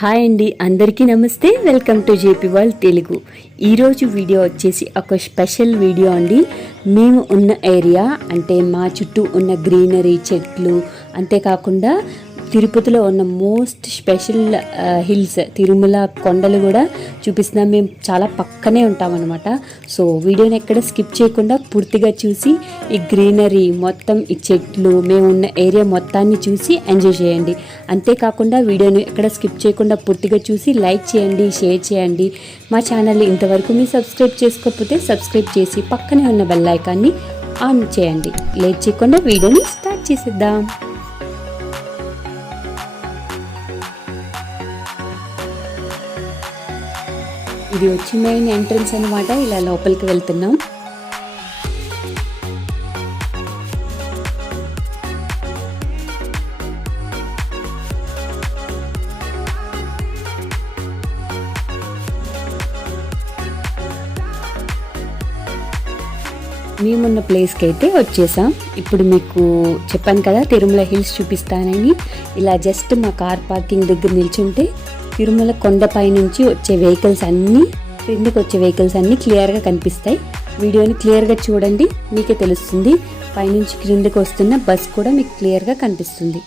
Hi అండి, అందరికీ నమస్తే. Welcome to JP world Telugu. ఈరోజు వీడియో వచ్చేసి ఒక స్పెషల్ వీడియో అండి. మేము ఉన్న ఏరియా అంటే మా చుట్టూ ఉన్న గ్రీనరీ, చెట్లు, అంతేకాకుండా తిరుపతిలో ఉన్న మోస్ట్ స్పెషల్ హిల్స్ తిరుమల కొండలు కూడా చూపిస్తున్నాం. మేము చాలా పక్కనే ఉంటామన్నమాట. సో వీడియోని ఎక్కడ స్కిప్ చేయకుండా పూర్తిగా చూసి ఈ గ్రీనరీ మొత్తం, ఈ చెట్లు, మేము ఉన్న ఏరియా మొత్తాన్ని చూసి ఎంజాయ్ చేయండి. అంతేకాకుండా వీడియోని ఎక్కడ స్కిప్ చేయకుండా పూర్తిగా చూసి లైక్ చేయండి, షేర్ చేయండి. మా ఛానల్ని ఇంతవరకు మీరు సబ్స్క్రైబ్ చేసుకోకపోతే సబ్స్క్రైబ్ చేసి పక్కనే ఉన్న బెల్ ఐకాన్ని ఆన్ చేయండి. లేట్ చేయకుండా వీడియోని స్టార్ట్ చేసేద్దాం. ఇది వచ్చి మెయిన్ ఎంట్రన్స్ అనమాట. ఇలా లోపలికి వెళ్తున్నాం. మేమున్న ప్లేస్కి అయితే వచ్చేసాం. ఇప్పుడు మీకు చెప్పాను కదా తిరుమల హిల్స్ చూపిస్తానని. ఇలా జస్ట్ మా కార్ పార్కింగ్ దగ్గర నిల్చుంటే తిరుమల కొండపై నుంచి వచ్చే వెహికల్స్ అన్నీ, క్రిందకి వచ్చే వెహికల్స్ అన్నీ క్లియర్గా కనిపిస్తాయి. వీడియోని క్లియర్గా చూడండి, మీకే తెలుస్తుంది. పైనుంచి క్రిందకి వస్తున్న బస్ కూడా మీకు క్లియర్గా కనిపిస్తుంది.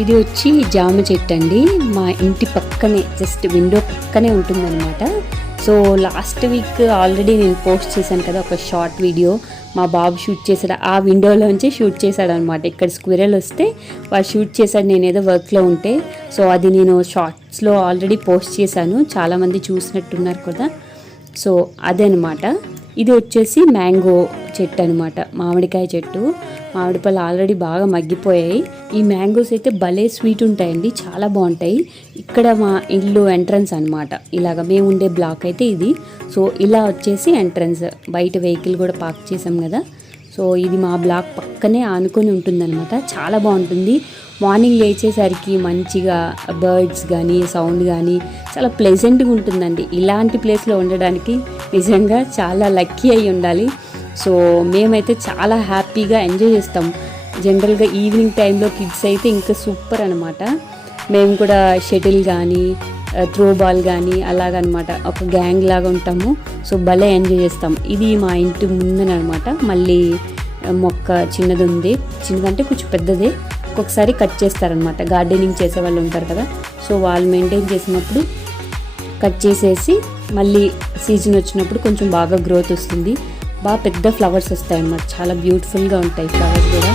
ఇది వచ్చి జామ చెట్టు అండి. మా ఇంటి పక్కనే, జస్ట్ విండో పక్కనే ఉంటుందన్నమాట. సో లాస్ట్ వీక్ ఆల్రెడీ నేను పోస్ట్ చేశాను కదా ఒక షార్ట్ వీడియో. మా బాబు షూట్ చేశాడు, ఆ విండోలోంచి షూట్ చేశాడు అనమాట. ఇక్కడ స్క్విరల్ వస్తే వాడు షూట్ చేశాడు, నేను ఏదో వర్క్లో ఉంటే. సో అది నేను షార్ట్స్లో ఆల్రెడీ పోస్ట్ చేశాను, చాలామంది చూసినట్టున్నారు కదా. సో అదే అనమాట. ఇది వచ్చేసి మ్యాంగో చెట్టు అనమాట, మామిడికాయ చెట్టు. మామిడి పళ్ళు ఆల్రెడీ బాగా మగ్గిపోయాయి. ఈ మ్యాంగోస్ అయితే భలే స్వీట్ ఉంటాయండి, చాలా బాగుంటాయి. ఇక్కడ మా ఇల్లు ఎంట్రన్స్ అనమాట. ఇలాగ మేము ఉండే బ్లాక్ అయితే ఇది. సో ఇలా వచ్చేసి ఎంట్రన్స్, బయట వెహికల్ కూడా పార్క్ చేసాం కదా. సో ఇది మా బ్లాక్ పక్కనే ఆనుకొని ఉంటుందన్నమాట. చాలా బాగుంటుంది. మార్నింగ్ లేచేసరికి మంచిగా బర్డ్స్ కానీ, సౌండ్ కానీ చాలా ప్లెజెంట్గా ఉంటుందండి. ఇలాంటి ప్లేస్లో ఉండడానికి నిజంగా చాలా లక్కీ అయి ఉండాలి. సో మేమైతే చాలా హ్యాపీగా ఎంజాయ్ చేస్తాం. జనరల్గా ఈవినింగ్ టైంలో కిడ్స్ అయితే ఇంకా సూపర్ అనమాట. మేము కూడా షటిల్ కానీ, త్రో బాల్ కానీ అలాగనమాట ఒక గ్యాంగ్ లాగా ఉంటాము. సో భలే ఎంజాయ్ చేస్తాం. ఇది మా ఇంటి ముందనమాట. మళ్ళీ మొక్క చిన్నది ఉంది, చిన్నదంటే కొంచెం పెద్దదే. ఒక్కొక్కసారి కట్ చేస్తారనమాట, గార్డెనింగ్ చేసే వాళ్ళు ఉంటారు కదా. సో వాళ్ళు మెయింటైన్ చేసినప్పుడు కట్ చేసేసి మళ్ళీ సీజన్ వచ్చినప్పుడు కొంచెం బాగా గ్రోత్ వస్తుంది. బాగా పెద్ద ఫ్లవర్స్ వస్తాయి అన్నమాట. చాలా బ్యూటిఫుల్గా ఉంటాయి ఫ్లవర్స్ కూడా.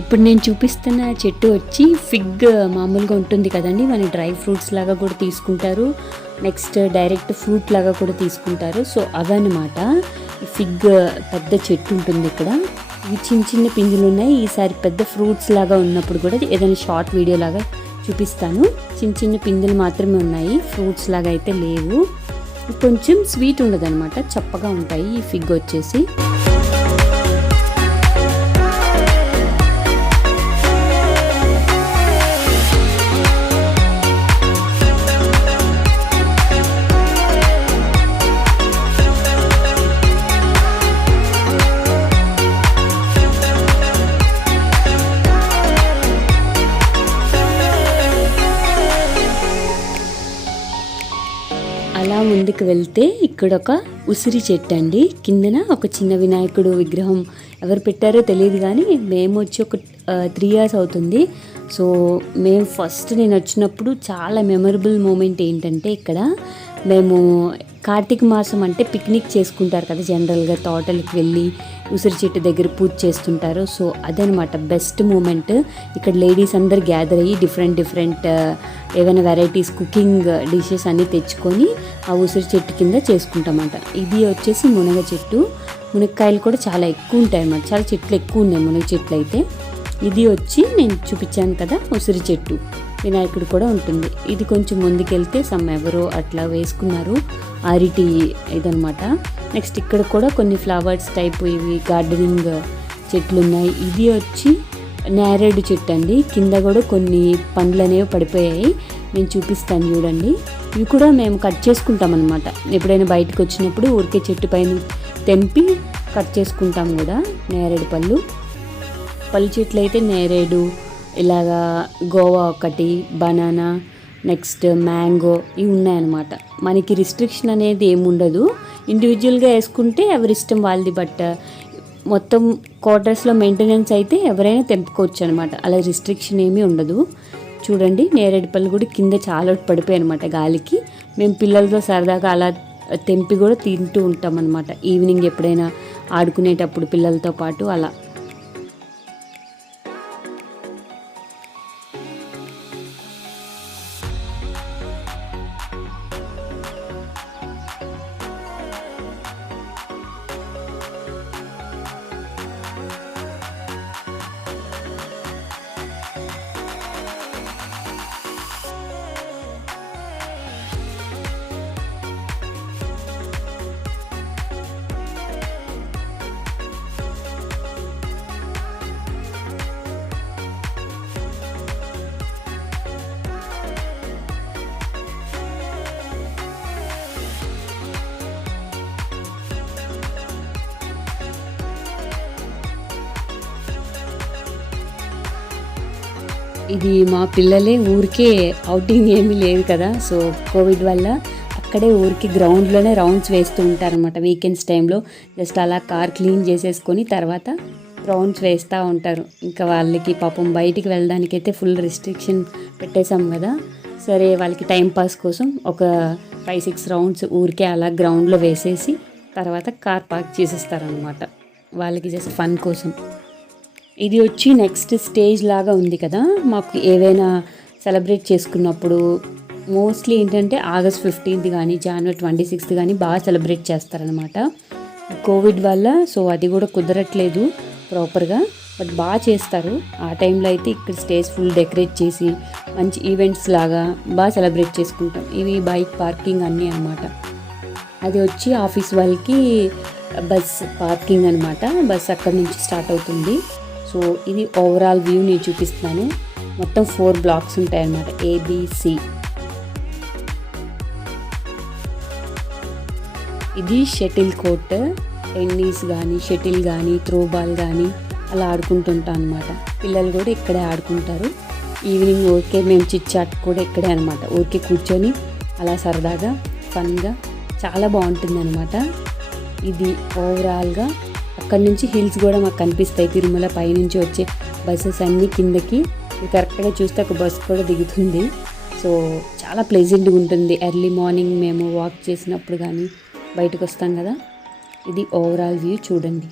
ఇప్పుడు నేను చూపిస్తున్న చెట్టు వచ్చి ఫిగ్ మామూలుగా ఉంటుంది కదండి, మన డ్రై ఫ్రూట్స్ లాగా కూడా తీసుకుంటారు, నెక్స్ట్ డైరెక్ట్ ఫ్రూట్ లాగా కూడా తీసుకుంటారు. సో అవన్నమాట ఫిగ్ పెద్ద చెట్టు ఉంటుంది ఇక్కడ. ఇవి చిన్న చిన్న పిందులు ఉన్నాయి. ఈసారి పెద్ద ఫ్రూట్స్ లాగా ఉన్నప్పుడు కూడా ఏదైనా షార్ట్ వీడియో లాగా చూపిస్తాను. చిన్న చిన్న పిందులు మాత్రమే ఉన్నాయి, ఫ్రూట్స్ లాగా అయితే లేవు. కొంచెం స్వీట్ ఉండదు అనమాట, చప్పగా ఉంటాయి ఈ ఫిగ్ వచ్చేసి. అలా ముందుకు వెళ్తే ఇక్కడ ఒక ఉసిరి చెట్టు అండి. కిందన ఒక చిన్న వినాయకుడు విగ్రహం ఎవరు పెట్టారో తెలియదు, కానీ మేము వచ్చి ఒక 3 years అవుతుంది. సో మేము నేను వచ్చినప్పుడు చాలా మెమరబుల్ మూమెంట్ ఏంటంటే, ఇక్కడ మేము కార్తీక మాసం అంటే పిక్నిక్ చేసుకుంటారు కదా జనరల్గా, తోటలకు వెళ్ళి ఉసిరి చెట్టు దగ్గర పూజ చేస్తుంటారు. సో అదనమాట బెస్ట్ మూమెంట్. ఇక్కడ లేడీస్ అందరు గ్యాదర్ అయ్యి డిఫరెంట్ ఏవైనా వెరైటీస్ కుకింగ్ డిషెస్ అన్నీ తెచ్చుకొని ఆ ఉసిరి చెట్టు కింద చేసుకుంటామంట. ఇది వచ్చేసి మునగ చెట్టు. మునక్కాయలు కూడా చాలా ఎక్కువ ఉంటాయి అన్నమాట, చాలా చెట్లు ఎక్కువ ఉన్నాయి మునగ చెట్లు అయితే. ఇది వచ్చి నేను చూపించాను కదా ఉసిరి చెట్టు, వినాయకుడు కూడా ఉంటుంది. ఇది కొంచెం ముందుకెళ్తే ఎవరో అట్లా వేసుకున్నారు అరటి ఇదనమాట. నెక్స్ట్ ఇక్కడ కూడా కొన్ని ఫ్లవర్స్ టైప్ ఇవి గార్డెనింగ్ చెట్లు ఉన్నాయి. ఇది వచ్చి నేరేడు చెట్టు అండి. కింద కూడా కొన్ని పండ్లు అనేవి పడిపోయాయి, నేను చూపిస్తాను చూడండి. ఇవి కూడా మేము కట్ చేసుకుంటాం అనమాట. ఎప్పుడైనా బయటకు వచ్చినప్పుడు ఊరికే చెట్టు పైన తెంపి కట్ చేసుకుంటాం కూడా. నేరేడు పళ్ళు చెట్లు అయితే నేరేడు, ఇలాగా గోవా ఒకటి, బనానా, నెక్స్ట్ మ్యాంగో ఇవి ఉన్నాయన్నమాట. మనకి రిస్ట్రిక్షన్ అనేది ఏముండదు, ఇండివిజువల్గా వేసుకుంటే ఎవరి ఇష్టం వాళ్ళది. బట్ మొత్తం క్వార్టర్స్లో మెయింటెనెన్స్ అయితే ఎవరైనా తెంపుకోవచ్చు అనమాట, అలా రిస్ట్రిక్షన్ ఏమీ ఉండదు. చూడండి నేరేడు పళ్ళు కూడా కింద చాలా పడిపోయాయి అనమాట గాలికి. మేము పిల్లలతో సరదాగా అలా తెంపి కూడా తింటూ ఉంటాం అనమాట, ఈవినింగ్ ఎప్పుడైనా ఆడుకునేటప్పుడు పిల్లలతో పాటు అలా. ఇది మా పిల్లలే ఊరికే అవుటింగ్ ఏమీ లేదు కదా, సో కోవిడ్ వల్ల అక్కడే ఊరికి గ్రౌండ్లోనే రౌండ్స్ వేస్తూ ఉంటారనమాట. వీకెండ్స్ టైంలో జస్ట్ అలా కార్ క్లీన్ చేసేసుకొని తర్వాత రౌండ్స్ వేస్తూ ఉంటారు. ఇంకా వాళ్ళకి పాపం బయటికి వెళ్ళడానికైతే ఫుల్ రిస్ట్రిక్షన్ పెట్టేశాం కదా, సరే వాళ్ళకి టైంపాస్ కోసం ఒక 5-6 రౌండ్స్ ఊరికే అలా గ్రౌండ్లో వేసేసి తర్వాత కార్ పార్క్ చేసేస్తారనమాట, వాళ్ళకి జస్ట్ ఫన్ కోసం. ఇది వచ్చి నెక్స్ట్ స్టేజ్ లాగా ఉంది కదా, మాకు ఏవైనా సెలబ్రేట్ చేసుకున్నప్పుడు మోస్ట్లీ ఏంటంటే August 15th కానీ January 26th కానీ బాగా సెలబ్రేట్ చేస్తారనమాట. కోవిడ్ వల్ల సో అది కూడా కుదరట్లేదు ప్రాపర్గా, బట్ బాగా చేస్తారు. ఆ టైంలో అయితే ఇక్కడ స్టేజ్ ఫుల్ డెకరేట్ చేసి మంచి ఈవెంట్స్ లాగా బాగా సెలబ్రేట్ చేసుకుంటాం. ఇవి బైక్ పార్కింగ్ అన్నీ అనమాట. అది వచ్చి ఆఫీస్ వాళ్ళకి బస్ పార్కింగ్ అనమాట, బస్ అక్కడ నుంచి స్టార్ట్ అవుతుంది. సో ఇది ఓవరాల్ వ్యూ నేను చూపిస్తున్నాను. మొత్తం 4 బ్లాక్స్ ఉంటాయి అన్నమాట, ABC. ఇది షటిల్ కోర్ట్, టెన్నిస్ కానీ షటిల్ కానీ త్రోబాల్ కానీ అలా ఆడుకుంటుంటాం అనమాట. పిల్లలు కూడా ఇక్కడే ఆడుకుంటారు. ఈవినింగ్ ఊరికే మేము చిట్-చాట్ కూడా ఇక్కడే అనమాట, ఊరికే కూర్చొని అలా సరదాగా ఫన్గా చాలా బాగుంటుంది అనమాట. ఇది ఓవరాల్గా అక్కడ నుంచి హిల్స్ కూడా మాకు కనిపిస్తాయి. తిరుమల పైనుంచి వచ్చే బస్సెస్ అన్నీ కిందకి కరెక్ట్గా చూస్తే ఒక బస్ కూడా దిగుతుంది. సో చాలా ప్లెజెంట్గా ఉంటుంది. ఎర్లీ మార్నింగ్ మేము వాక్ చేసినప్పుడు కానీ బయటకు వస్తాం కదా. ఇది ఓవరాల్ వ్యూ చూడండి.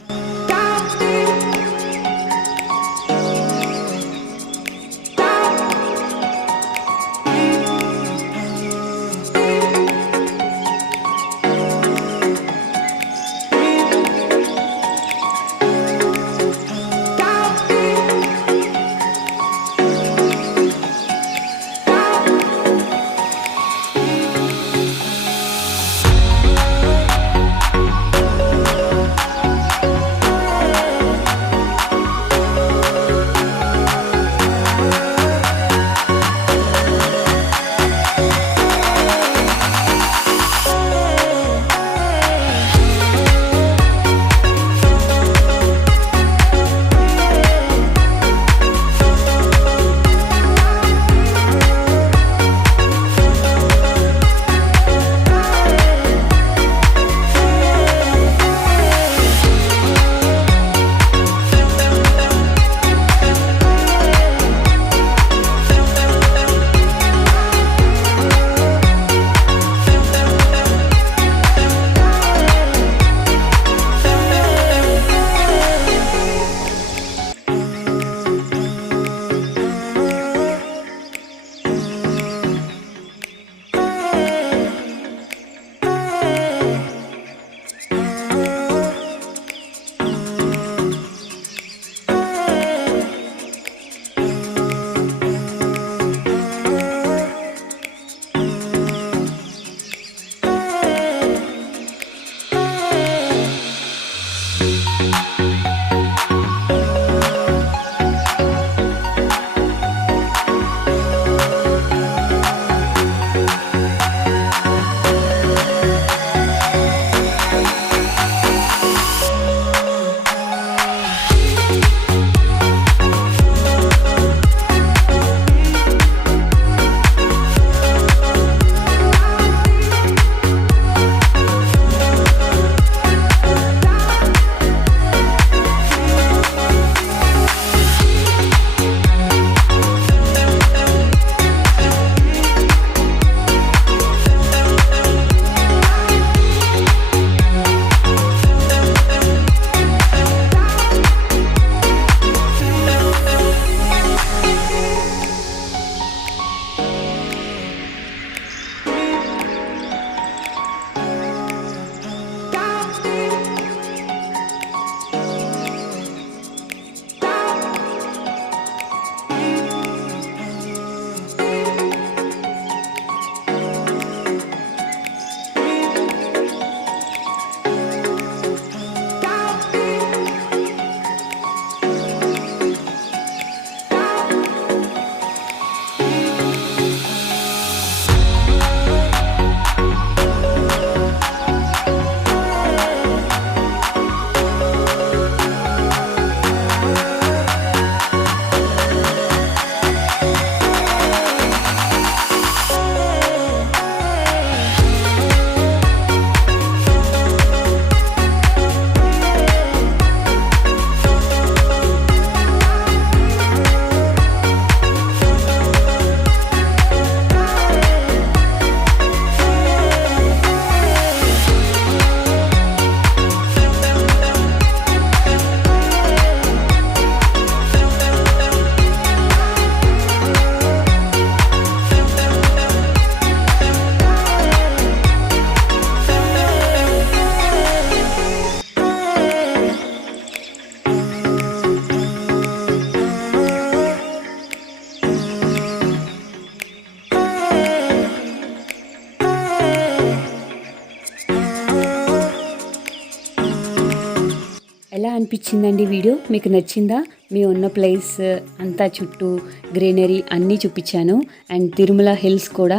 ఎలా అనిపించిందండి వీడియో? మీకు నచ్చిందా? మీ ఉన్న ప్లేస్ అంతా చుట్టూ గ్రీనరీ అన్నీ చూపించాను. అండ్ తిరుమల హిల్స్ కూడా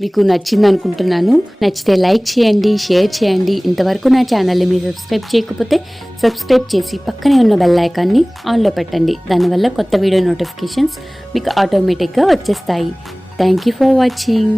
మీకు నచ్చింది అనుకుంటున్నాను. నచ్చితే లైక్ చేయండి, షేర్ చేయండి. ఇంతవరకు నా ఛానల్ని మీరు సబ్స్క్రైబ్ చేయకపోతే సబ్స్క్రైబ్ చేసి పక్కనే ఉన్న బెల్ ఐకాన్ని ఆన్లో పెట్టండి. దానివల్ల కొత్త వీడియో నోటిఫికేషన్స్ మీకు ఆటోమేటిక్గా వచ్చేస్తాయి. Thank you for watching.